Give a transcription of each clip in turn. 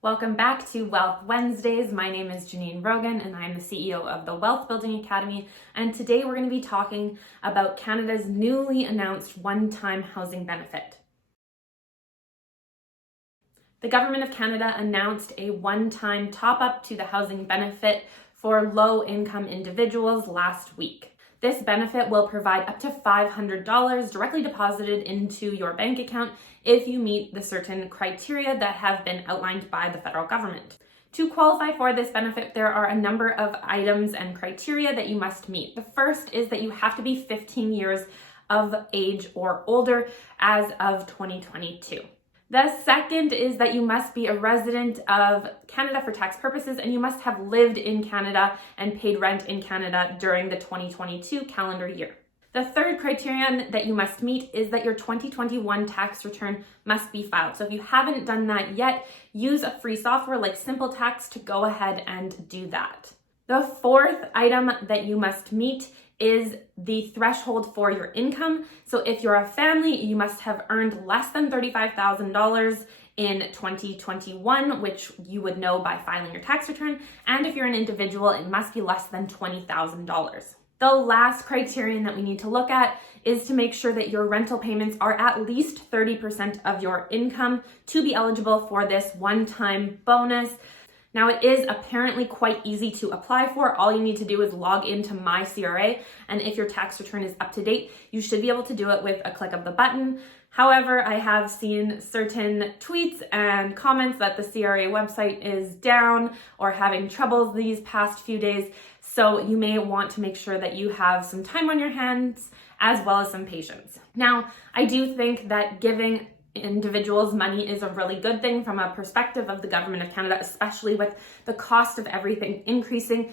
Welcome back to Wealth Wednesdays. My name is Janine Rogan and I'm the CEO of the Wealth Building Academy. And today we're going to be talking about Canada's newly announced one-time housing benefit. The Government of Canada announced a one-time top-up to the housing benefit for low-income individuals last week. This benefit will provide up to $500 directly deposited into your bank account if you meet the certain criteria that have been outlined by the federal government. To qualify for this benefit, there are a number of items and criteria that you must meet. The first is that you have to be 15 years of age or older as of 2022. The second is that you must be a resident of Canada for tax purposes and you must have lived in Canada and paid rent in Canada during the 2022 calendar year. The third criterion that you must meet is that your 2021 tax return must be filed. So if you haven't done that yet, use a free software like Simple Tax to go ahead and do that. The fourth item that you must meet is the threshold for your income. So if you're a family, you must have earned less than $35,000 in 2021, which you would know by filing your tax return. And if you're an individual, it must be less than $20,000. The last criterion that we need to look at is to make sure that your rental payments are at least 30% of your income to be eligible for this one-time bonus. Now, it is apparently quite easy to apply for. All you need to do is log into My CRA, and if your tax return is up to date, you should be able to do it with a click of the button. However, I have seen certain tweets and comments that the CRA website is down or having troubles these past few days, so you may want to make sure that you have some time on your hands as well as some patience. Now, I do think that giving individuals money is a really good thing from a perspective of the Government of Canada, especially with the cost of everything increasing.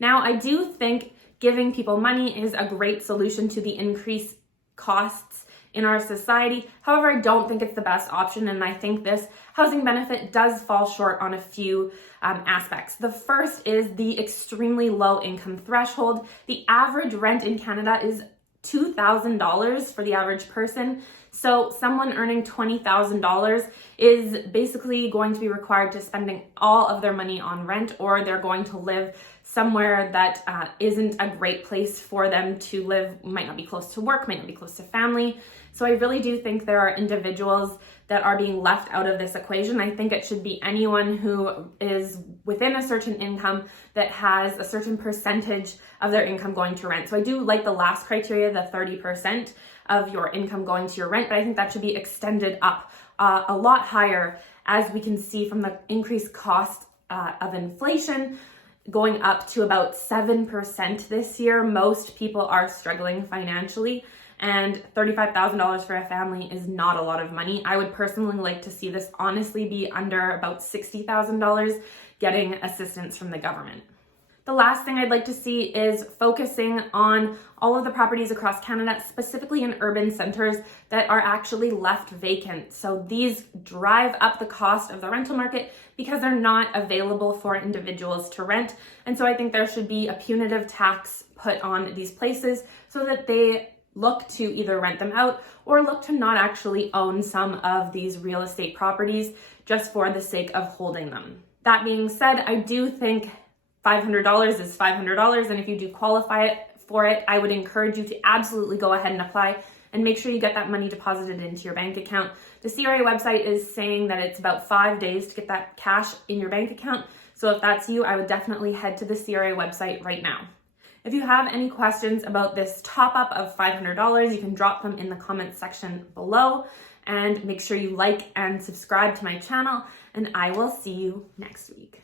Now, I do think giving people money is a great solution to the increased costs in our society. However, I don't think it's the best option, and I think this housing benefit does fall short on a few aspects. The first is the extremely low income threshold. The average rent in Canada is $2,000 for the average person. So someone earning $20,000 is basically going to be required to spending all of their money on rent, or they're going to live somewhere that isn't a great place for them to live, might not be close to work, might not be close to family. So I really do think there are individuals that are being left out of this equation. I think it should be anyone who is within a certain income that has a certain percentage of their income going to rent. So I do like the last criteria, the 30% of your income going to your rent, but I think that should be extended up a lot higher, as we can see from the increased cost of inflation going up to about 7% this year. Most people are struggling financially, and $35,000 for a family is not a lot of money. I would personally like to see this honestly be under about $60,000 getting assistance from the government. The last thing I'd like to see is focusing on all of the properties across Canada, specifically in urban centers that are actually left vacant. So these drive up the cost of the rental market because they're not available for individuals to rent. And so I think there should be a punitive tax put on these places so that they look to either rent them out or look to not actually own some of these real estate properties just for the sake of holding them. That being said, I do think $500 is $500, and if you do qualify for it, I would encourage you to absolutely go ahead and apply and make sure you get that money deposited into your bank account. The CRA website is saying that it's about 5 days to get that cash in your bank account. So if that's you, I would definitely head to the CRA website right now. If you have any questions about this top up of $500, you can drop them in the comments section below, and make sure you like and subscribe to my channel, and I will see you next week.